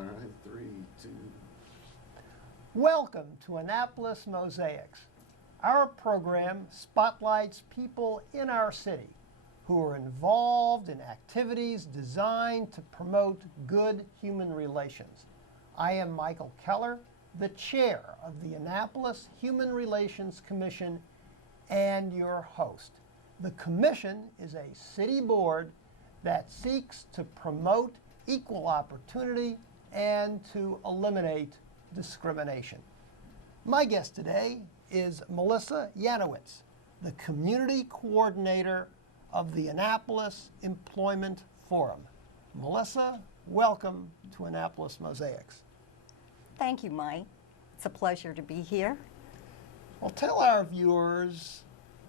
right, 3, 2. Welcome to Annapolis Mosaics. Our program spotlights people in our city who are involved in activities designed to promote good human relations. I am Michael Keller, the chair of the Annapolis Human Relations Commission and your host. The commission is a city board that seeks to promote equal opportunity and to eliminate discrimination. My guest today is Melissa Yanowitz, the community coordinator of the Annapolis Employment Forum. Melissa, welcome to Annapolis Mosaics. Thank you, Mike. It's a pleasure to be here. Well, tell our viewers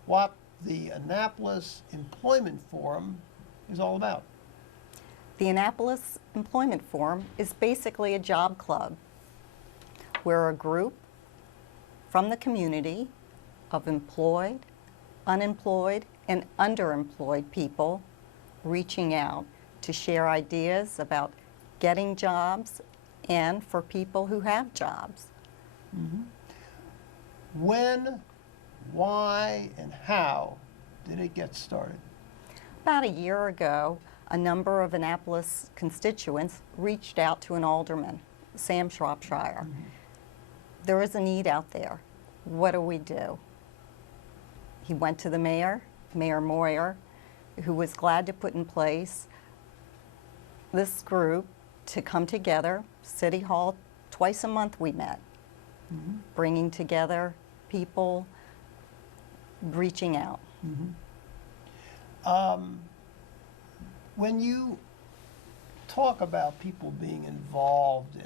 what the Annapolis Employment Forum is all about. The Annapolis Employment Forum is basically a job club. We're a group from the community of employed, unemployed, and underemployed people reaching out to share ideas about getting jobs and for people who have jobs. Mm-hmm. When, why, and how did it get started? About a year ago, a number of Annapolis constituents reached out to an alderman, Sam Shropshire. Mm-hmm. There is a need out there. What do we do? He went to the mayor, Mayor Moyer, who was glad to put in place this group to come together. City Hall, twice a month we met, Mm-hmm. bringing together people, reaching out. Mm-hmm. When you talk about people being involved in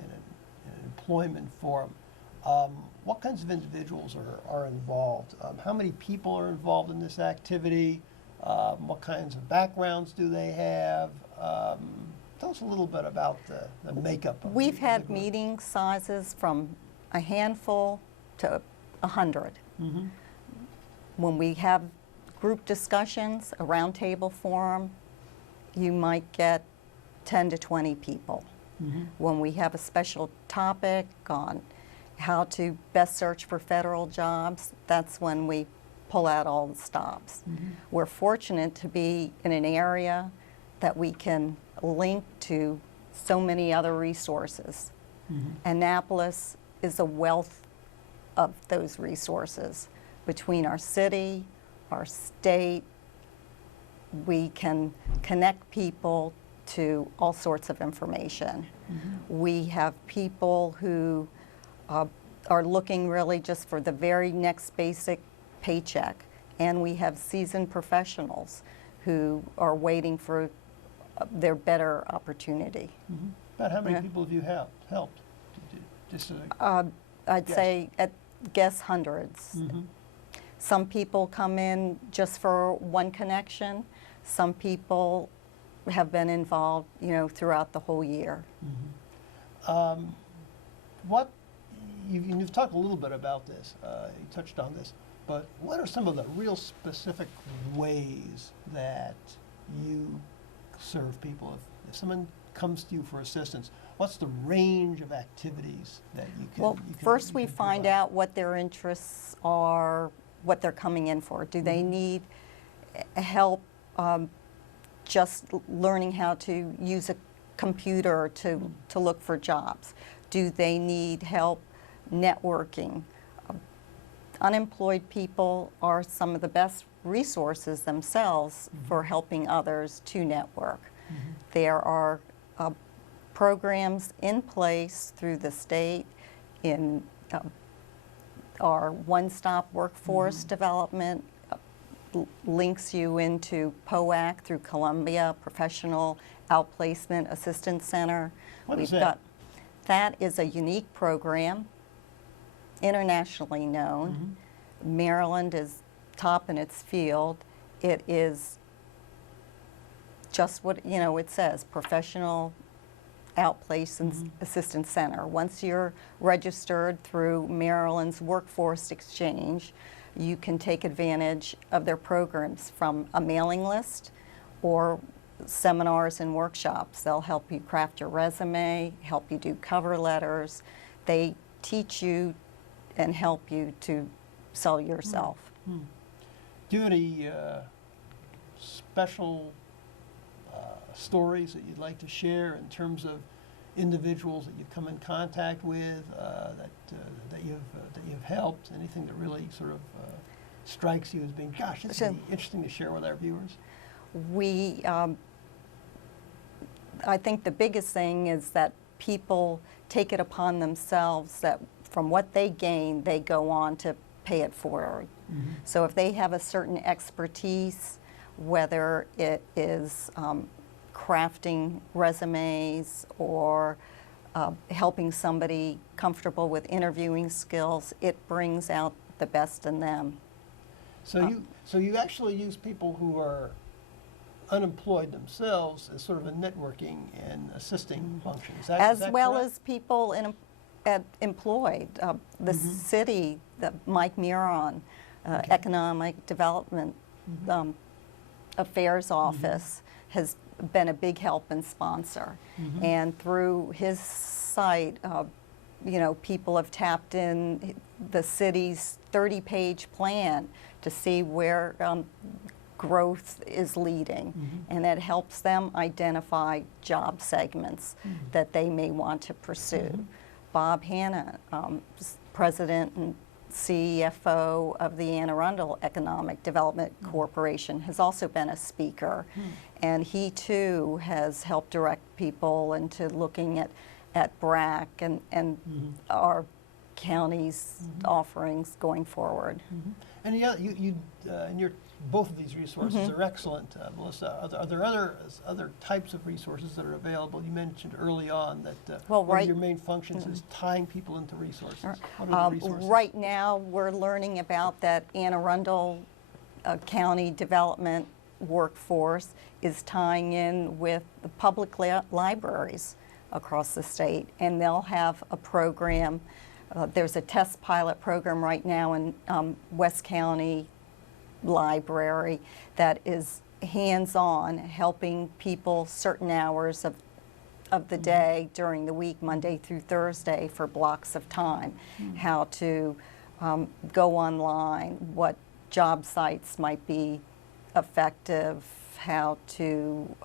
an employment forum, what kinds of individuals are involved? How many people are involved in this activity? What kinds of backgrounds do they have? Tell us a little bit about the makeup of We've the had group. meeting sizes from a handful to 100. Mm-hmm. When we have group discussions, a roundtable forum, you might get 10 to 20 people. Mm-hmm. When we have a special topic on how to best search for federal jobs, that's when we pull out all the stops. Mm-hmm. We're fortunate to be in an area that we can link to so many other resources. Mm-hmm. Annapolis is a wealth of those resources. Between our city, our state, we can connect people to all sorts of information. Mm-hmm. We have people who are looking really just for the very next basic paycheck, and we have seasoned professionals who are waiting for their better opportunity. Mm-hmm. About how many Yeah. people have you helped? Just I'd Yes. say at guess hundreds. mm-hmm. Some people come in just for one connection. Some people have been involved, throughout the whole year. What you've talked a little bit about this. You touched on this, but what are some of the real specific ways that you serve people? If someone comes to you for assistance, what's the range of activities that you can? Well, first we find provide? out what their interests are, what they're coming in for. Do they need help just learning how to use a computer to look for jobs? Do they need help networking? Unemployed people are some of the best resources themselves for helping others to network. Mm-hmm. There are programs in place through the state in our one-stop workforce development, links you into POAC through Columbia, Professional Outplacement Assistance Center. What is that? That is a unique program, internationally known. Mm-hmm. Maryland is top in its field. It is just what it says, Professional Outplacement Assistance Center. Once you're registered through Maryland's Workforce Exchange, you can take advantage of their programs from a mailing list or seminars and workshops. They'll help you craft your resume, help you do cover letters. They teach you and help you to sell yourself. Do you have any special stories that you'd like to share in terms of individuals that you've come in contact with, that you've helped? Anything that really sort of strikes you as being, gosh, this would be interesting to share with our viewers? We, I think the biggest thing is that people take it upon themselves that from what they gain, they go on to pay it forward. So if they have a certain expertise, whether it is crafting resumes or helping somebody comfortable with interviewing skills, it brings out the best in them. So you actually use people who are unemployed themselves as sort of a networking and assisting function. Is that well correct? as people employed. The city, Mike Muron, Economic Development Affairs Office has been a big help and sponsor. And through his site, you know, people have tapped in the city's 30-page plan to see where growth is leading, and it helps them identify job segments that they may want to pursue. Bob Hanna, President and CFO of the Anne Arundel Economic Development Corporation, has also been a speaker, and he too has helped direct people into looking at BRAC and our county's offerings going forward. And yeah, and your both of these resources are excellent, Melissa. Are there other types of resources that are available? You mentioned early on that one of your main functions is tying people into resources. What are the resources? Right now, we're learning about that Anne Arundel County Development workforce is tying in with the public libraries across the state, and they'll have a program. There's a test pilot program right now in West County Library that is hands-on, helping people certain hours of the day during the week, Monday through Thursday, for blocks of time, how to go online, what job sites might be effective, how to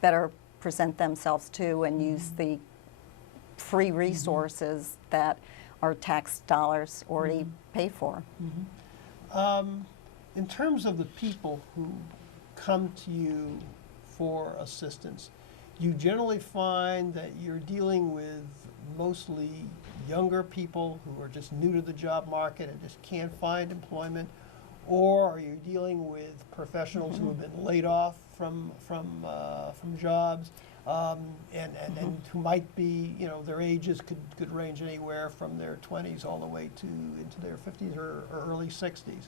better present themselves to and use the free resources that our tax dollars already pay for. In terms of the people who come to you for assistance, you generally find that you're dealing with mostly younger people who are just new to the job market and just can't find employment, or are you dealing with professionals who have been laid off from jobs, and who might be, you know, their ages could range anywhere from their 20s all the way to into their 50s or early 60s?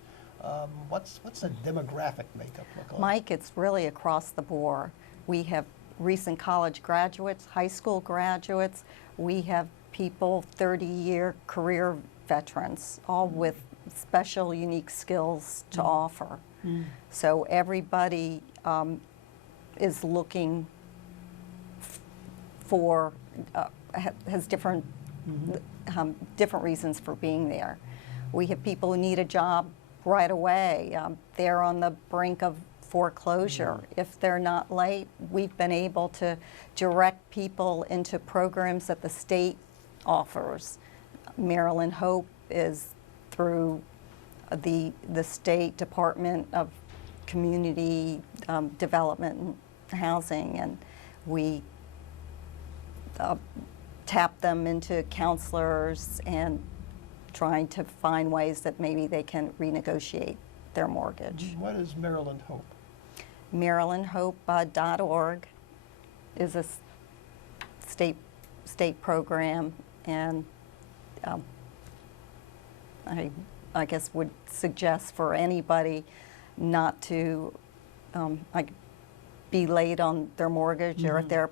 What's the demographic makeup look like? Mike, it's really across the board. We have recent college graduates, high school graduates. We have people, 30-year career veterans, all with special, unique skills to offer. So everybody is looking for, has different reasons for being there. We have people who need a job right away. They're on the brink of foreclosure. If they're not late, we've been able to direct people into programs that the state offers. Maryland Hope is through the State Department of Community Development and Housing, and we tap them into counselors and trying to find ways that maybe they can renegotiate their mortgage. What is Maryland Hope? MarylandHope.org is a state program, and I guess would suggest for anybody not to be late on their mortgage or at their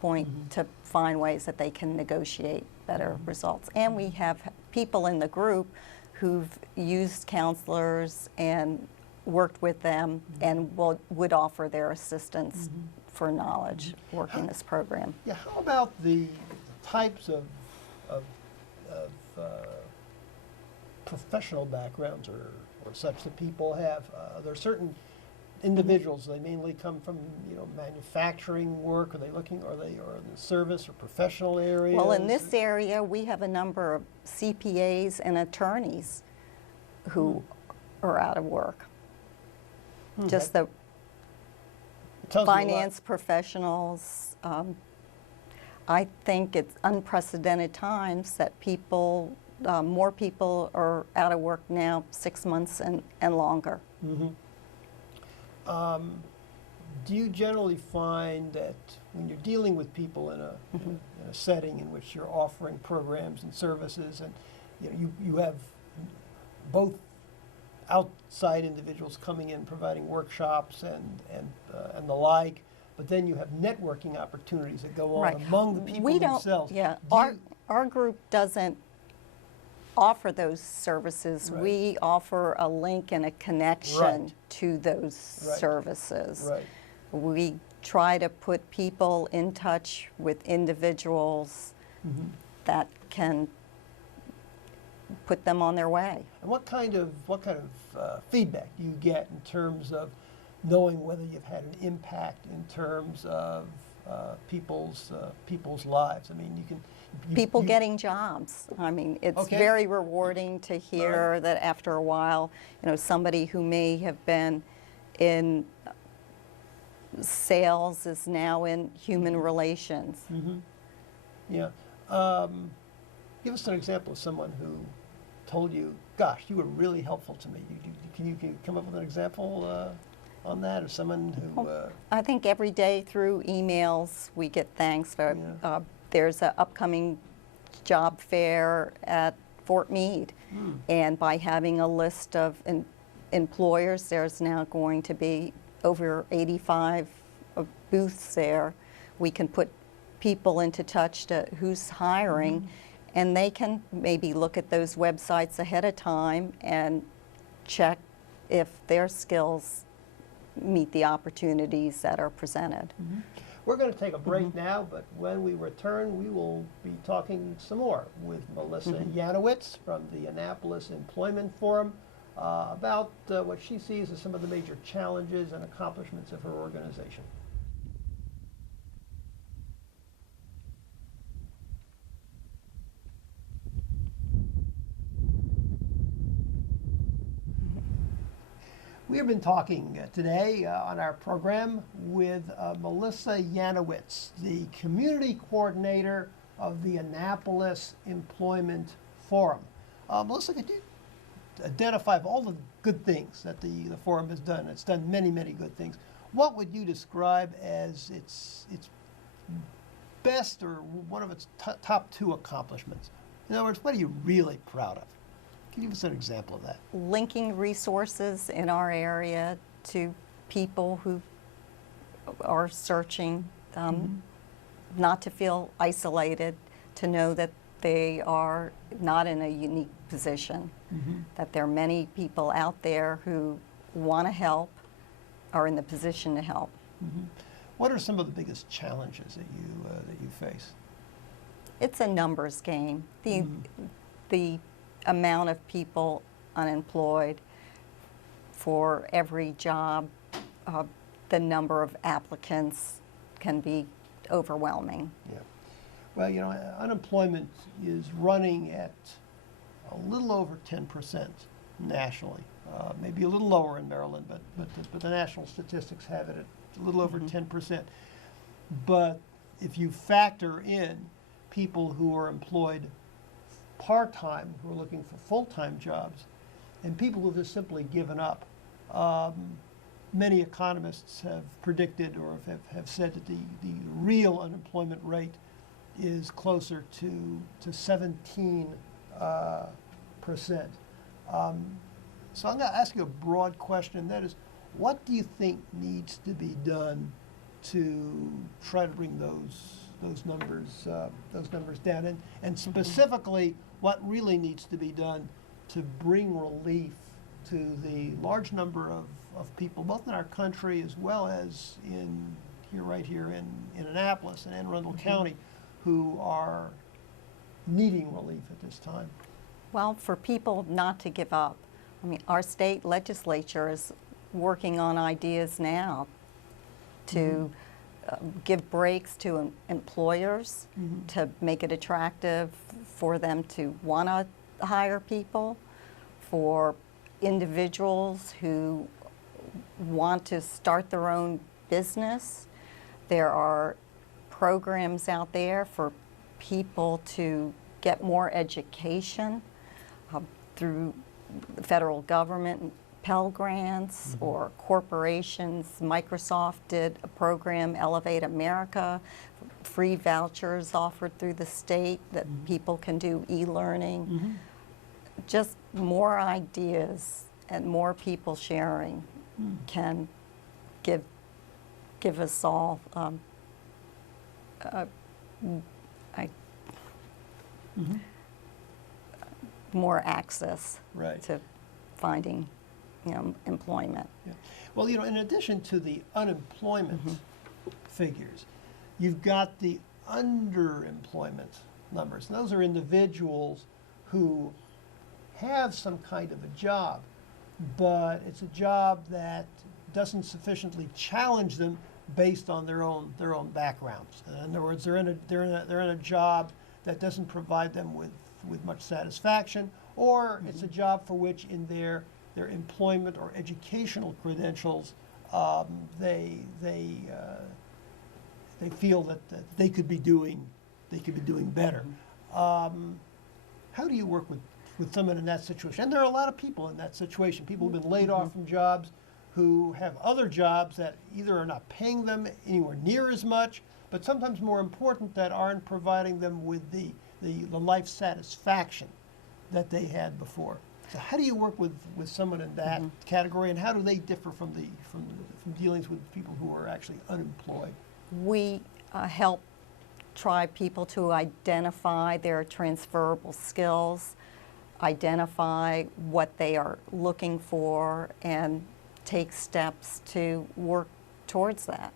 point to find ways that they can negotiate better results. And we have people in the group who've used counselors and worked with them and would offer their assistance for knowledge working this program. Yeah, how about the types of professional backgrounds or such that people have? There are certain individuals, they mainly come from, manufacturing work, are they looking, or in the service or professional areas? Well, in this area, we have a number of CPAs and attorneys who are out of work. Just the Tells you a lot. finance professionals. I think it's unprecedented times that people, more people are out of work now 6 months and longer. Do you generally find that when you're dealing with people in a setting in which you're offering programs and services, and you have both outside individuals coming in providing workshops and the like, but then you have networking opportunities that go on among the people themselves? Yeah, our group doesn't offer those services. Right. We offer a link and a connection to those services. Right. We try to put people in touch with individuals that can put them on their way. And what kind of feedback do you get in terms of knowing whether you've had an impact in terms of people's lives? I mean, People getting jobs. I mean, it's very rewarding to hear that after a while, somebody who may have been in sales is now in human relations. Yeah. Give us an example of someone who told you, gosh, you were really helpful to me. Can you come up with an example on that, or someone who... I think every day through emails we get thanks. For, there's an upcoming job fair at Fort Meade, and by having a list of employers, there's now going to be over 85 booths there. We can put people into touch to who's hiring, and they can maybe look at those websites ahead of time and check if their skills meet the opportunities that are presented. We're going to take a break now, but when we return, we will be talking some more with Melissa Yanowitz from the Annapolis Employment Forum about what she sees as some of the major challenges and accomplishments of her organization. We have been talking today on our program with Melissa Yanowitz, the community coordinator of the Annapolis Employment Forum. Melissa, could you identify all the good things that the forum has done? It's done many, many good things. What would you describe as its best or one of its top two accomplishments? In other words, what are you really proud of? Can you give us an example of that? Linking resources in our area to people who are searching, not to feel isolated, to know that they are not in a unique position, that there are many people out there who want to help, are in the position to help. What are some of the biggest challenges that you face? It's a numbers game. The amount of people unemployed for every job, the number of applicants can be overwhelming. Yeah. Well, unemployment is running at a little over 10% nationally. Maybe a little lower in Maryland, but the national statistics have it at a little over 10%. But if you factor in people who are employed part-time, who are looking for full-time jobs, and people who have just simply given up, many economists have predicted or have said that the real unemployment rate is closer to 17%. So I'm going to ask you a broad question, and that is, what do you think needs to be done to try to bring those numbers down, and specifically, what really needs to be done to bring relief to the large number of people, both in our country as well as right here in Annapolis and Anne Arundel County, who are needing relief at this time? Well, for people not to give up. I mean, our state legislature is working on ideas now to give breaks to employers, to make it attractive for them to want to hire people, for individuals who want to start their own business. There are programs out there for people to get more education through the federal government, Pell Grants, or corporations. Microsoft did a program, Elevate America, free vouchers offered through the state that people can do e-learning. Just more ideas and more people sharing can give us all more access to finding, employment. Yeah. Well, in addition to the unemployment figures, you've got the underemployment numbers. And those are individuals who have some kind of a job, but it's a job that doesn't sufficiently challenge them based on their own backgrounds. In other words, they're in a job that doesn't provide them with much satisfaction, or it's a job for which in their employment or educational credentials they feel that they could be doing better. How do you work with someone in that situation? And there are a lot of people in that situation. People who've been laid off from jobs, who have other jobs that either are not paying them anywhere near as much, but sometimes more important, that aren't providing them with the life satisfaction that they had before. So how do you work with someone in that category, and how do they differ from dealings with people who are actually unemployed? We help try people to identify their transferable skills, identify what they are looking for, and take steps to work towards that.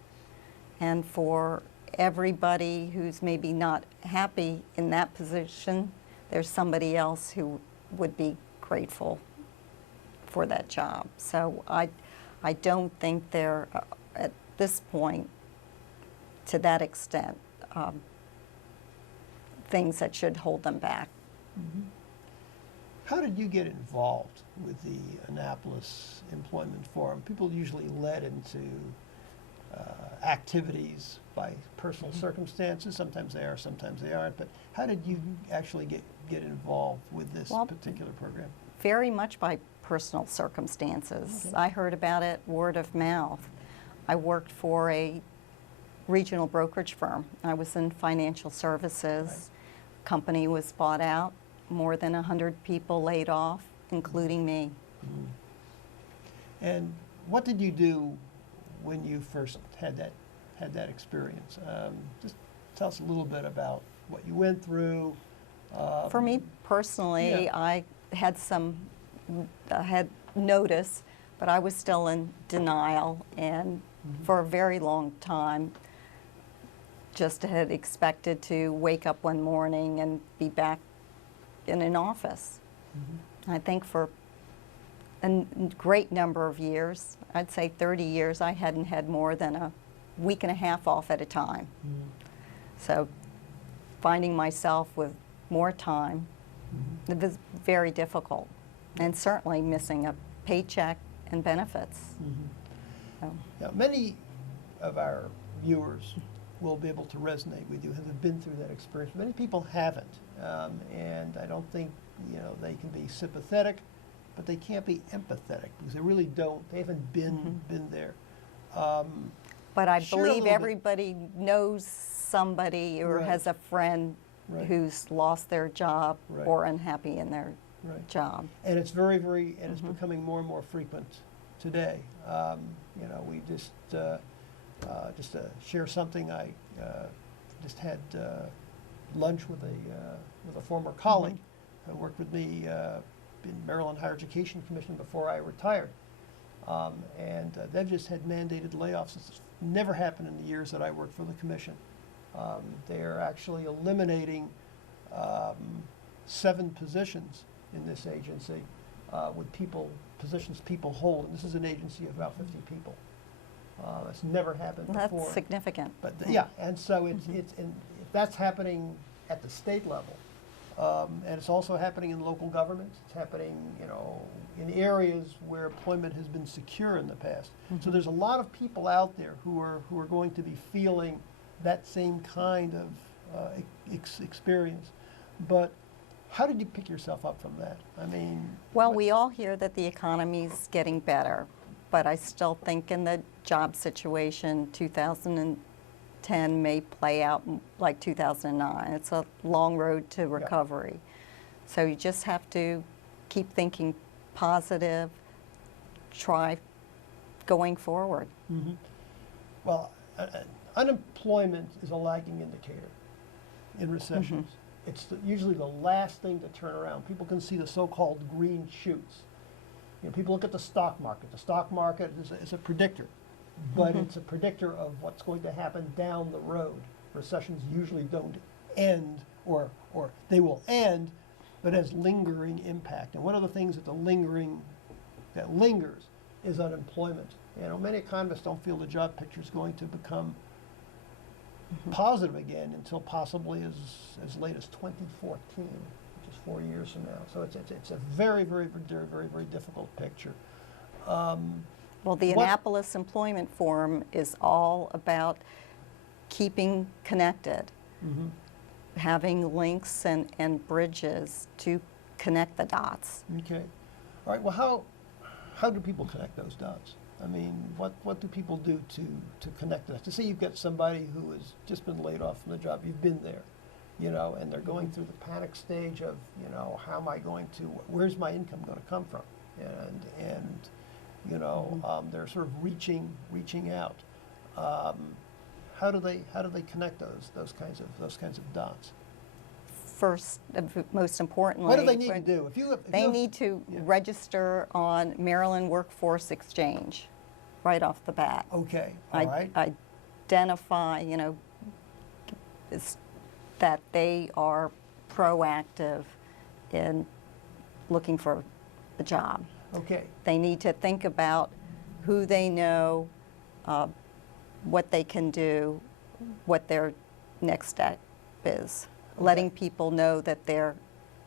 And for everybody who's maybe not happy in that position, there's somebody else who would be grateful for that job. So I don't think they're, at this point, to that extent, things that should hold them back. How did you get involved with the Annapolis Employment Forum? People usually led into activities by personal circumstances. Sometimes they are, sometimes they aren't. But how did you actually get involved with this particular program? Very much by personal circumstances. I heard about it word of mouth. I worked for a regional brokerage firm. I was in financial services. Company was bought out. More than 100 people laid off, including me. And what did you do when you first had that experience? Just tell us a little bit about what you went through. For me personally, I had had notice, but I was still in denial, and for a very long time just had expected to wake up one morning and be back in an office. I think for a great number of years, I'd say 30 years, I hadn't had more than a week and a half off at a time. So finding myself with more time, it was very difficult, and certainly missing a paycheck and benefits. So. Now, many of our viewers will be able to resonate with you, have been through that experience. Many people haven't, and I don't think they can be sympathetic, but they can't be empathetic because they really don't. They haven't been there. But I believe everybody knows somebody or has a friend who's lost their job or unhappy in their job. And it's very, very, and it's becoming more and more frequent today. We just to share something, I just had lunch with a former colleague who worked with me in Maryland Higher Education Commission before I retired. They've just had mandated layoffs. It's never happened in the years that I worked for the commission. They're actually eliminating 7 positions in this agency with positions people hold. And this is an agency of about 50 people. It's never happened before. That's significant. But yeah, and so if that's happening at the state level, and it's also happening in local governments. It's happening, in areas where employment has been secure in the past. So there's a lot of people out there who are going to be feeling that same kind of experience. But how did you pick yourself up from that? I mean, well, we all hear that the economy's getting better, but I still think in the job situation, 2010 may play out like 2009. It's a long road to recovery. Yeah. So you just have to keep thinking positive, try going forward. Mm-hmm. Well, unemployment is a lagging indicator in recessions. It's usually the last thing to turn around. People can see the so-called green shoots. People look at the stock market. The stock market is a predictor, but it's a predictor of what's going to happen down the road. Recessions usually don't end, or they will end, but has lingering impact. And one of the things that lingers is unemployment. Many economists don't feel the job picture is going to become positive again until possibly as late as 2014, which is 4 years from now. So it's a very, very, very, very, very difficult picture. Well, the Annapolis Employment Forum is all about keeping connected, having links and bridges to connect the dots. Okay. All right. Well, how do people connect those dots? I mean, what do people do to connect that? To say you've got somebody who has just been laid off from the job, you've been there, and they're going through the panic stage of, how am I going to, where's my income going to come from? They're sort of reaching out. How do they connect those kinds of dots? First, most importantly, what do they need to do? They need to register on Maryland Workforce Exchange right off the bat. Okay, all right. Identify, that they are proactive in looking for a job. Okay. They need to think about who they know, what they can do, what their next step is. Okay. Letting people know that they're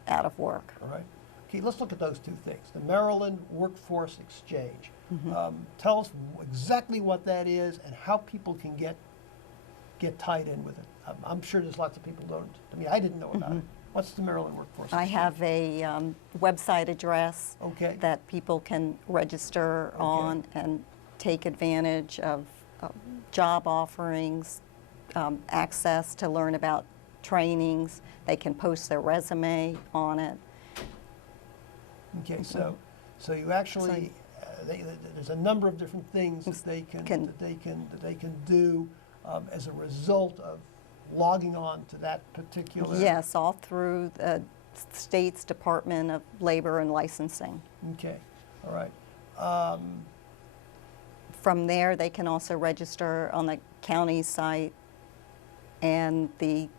out of work. All right. Okay, let's look at those two things. The Maryland Workforce Exchange. Tell us exactly what that is and how people can get tied in with it. I'm sure there's lots of people don't. I mean, I didn't know about it. What's the Maryland Workforce Exchange? I have a website address that people can register on and take advantage of job offerings, access to learn about trainings. They can post their resume on it. Okay, so you actually there's a number of different things that they can do as a result of logging on to that particular. Yes, all through the state's Department of Labor and Licensing. Okay, all right. From there, they can also register on the county site and the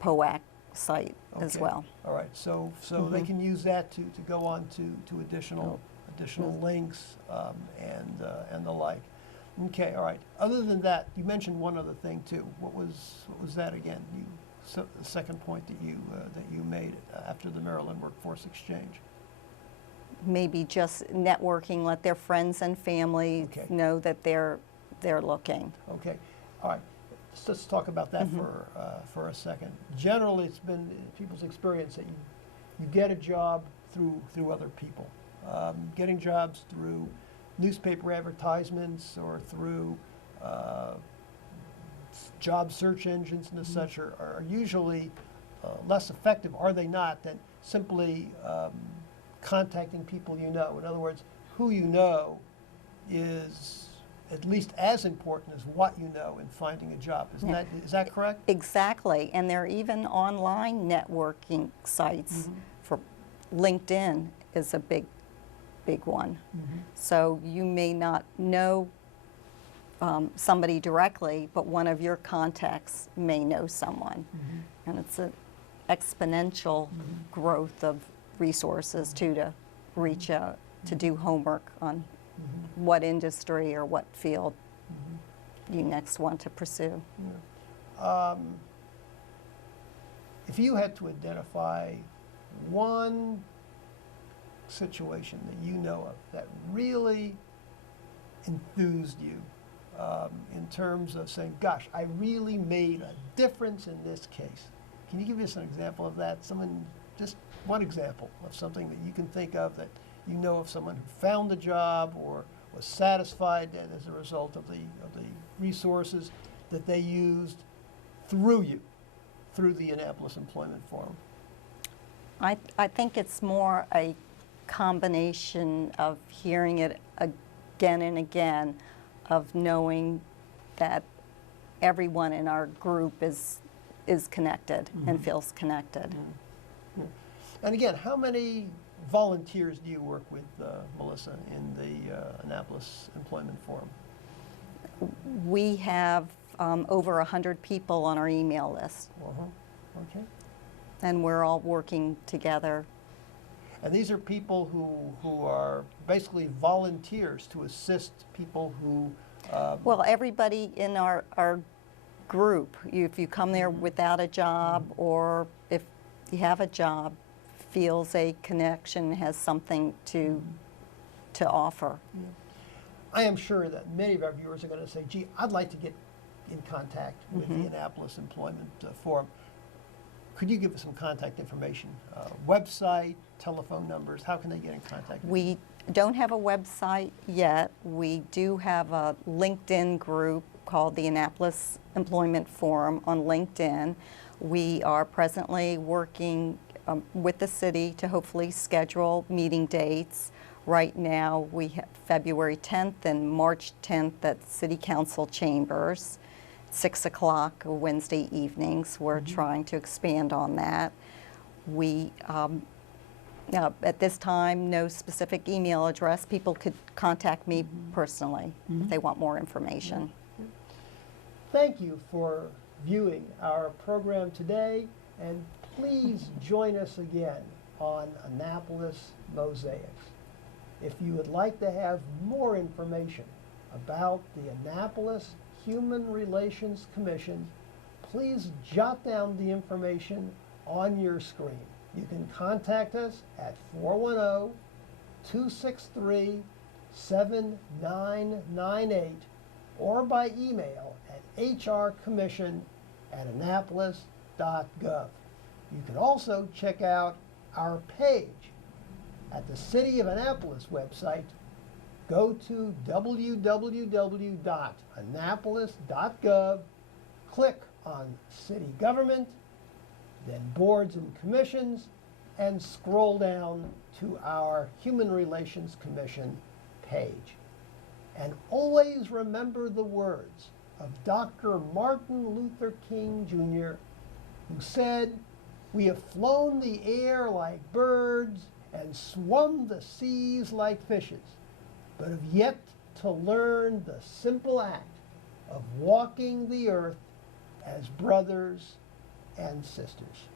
POAC site as well. All right, so they can use that to go on to additional links and the like. Okay, all right. Other than that, you mentioned one other thing too. What was that again? The second point that you made after the Maryland Workforce Exchange. Maybe just networking, let their friends and family know that they're looking. Okay, all right. Let's talk about that for a second. Generally, it's been people's experience that you get a job through other people. Getting jobs through newspaper advertisements or through job search engines and such are usually less effective, are they not, than simply contacting people you know. In other words, who you know is at least as important as what you know in finding a job. Is that correct? Exactly, and there are even online networking sites for LinkedIn is a big one. So you may not know somebody directly, but one of your contacts may know someone. And it's an exponential growth of resources too, to reach out, to do homework on what industry or what field you next want to pursue. If you had to identify one situation that you know of that really enthused you in terms of saying, gosh, I really made a difference in this case. Can you give us an example of that? Just one example of something that you can think of that you know of someone who found a job or was satisfied as a result of the resources that they used through you, through the Annapolis Employment Forum. I think it's more a combination of hearing it again and again, of knowing that everyone in our group is connected and feels connected. And again, how many volunteers do you work with, Melissa, in the Annapolis Employment Forum? We have over 100 people on our email list, Okay. and we're all working together. And these are people who are basically volunteers to assist people who... Well, everybody in our group, if you come there without a job or if you have a job, feels a connection, has something to offer. I am sure that many of our viewers are going to say, gee, I'd like to get in contact with the Annapolis Employment Forum. Could you give us some contact information? Website, telephone numbers, how can they get in contact with you? We don't have a website yet. We do have a LinkedIn group called the Annapolis Employment Forum on LinkedIn. We are presently working with the city to hopefully schedule meeting dates. Right now we have February 10th and March 10th at City Council Chambers, 6 o'clock Wednesday evenings. We're trying to expand on that. We, at this time, no specific email address. People could contact me personally if they want more information. Thank you for viewing our program today, and please join us again on Annapolis Mosaics. If you would like to have more information about the Annapolis Human Relations Commission, please jot down the information on your screen. You can contact us at 410-263-7998 or by email at hrcommission@annapolis.gov. You can also check out our page at the City of Annapolis website. Go to www.annapolis.gov, click on City Government, then Boards and Commissions, and scroll down to our Human Relations Commission page. And always remember the words of Dr. Martin Luther King Jr., who said, "We have flown the air like birds and swum the seas like fishes, but have yet to learn the simple act of walking the earth as brothers and sisters."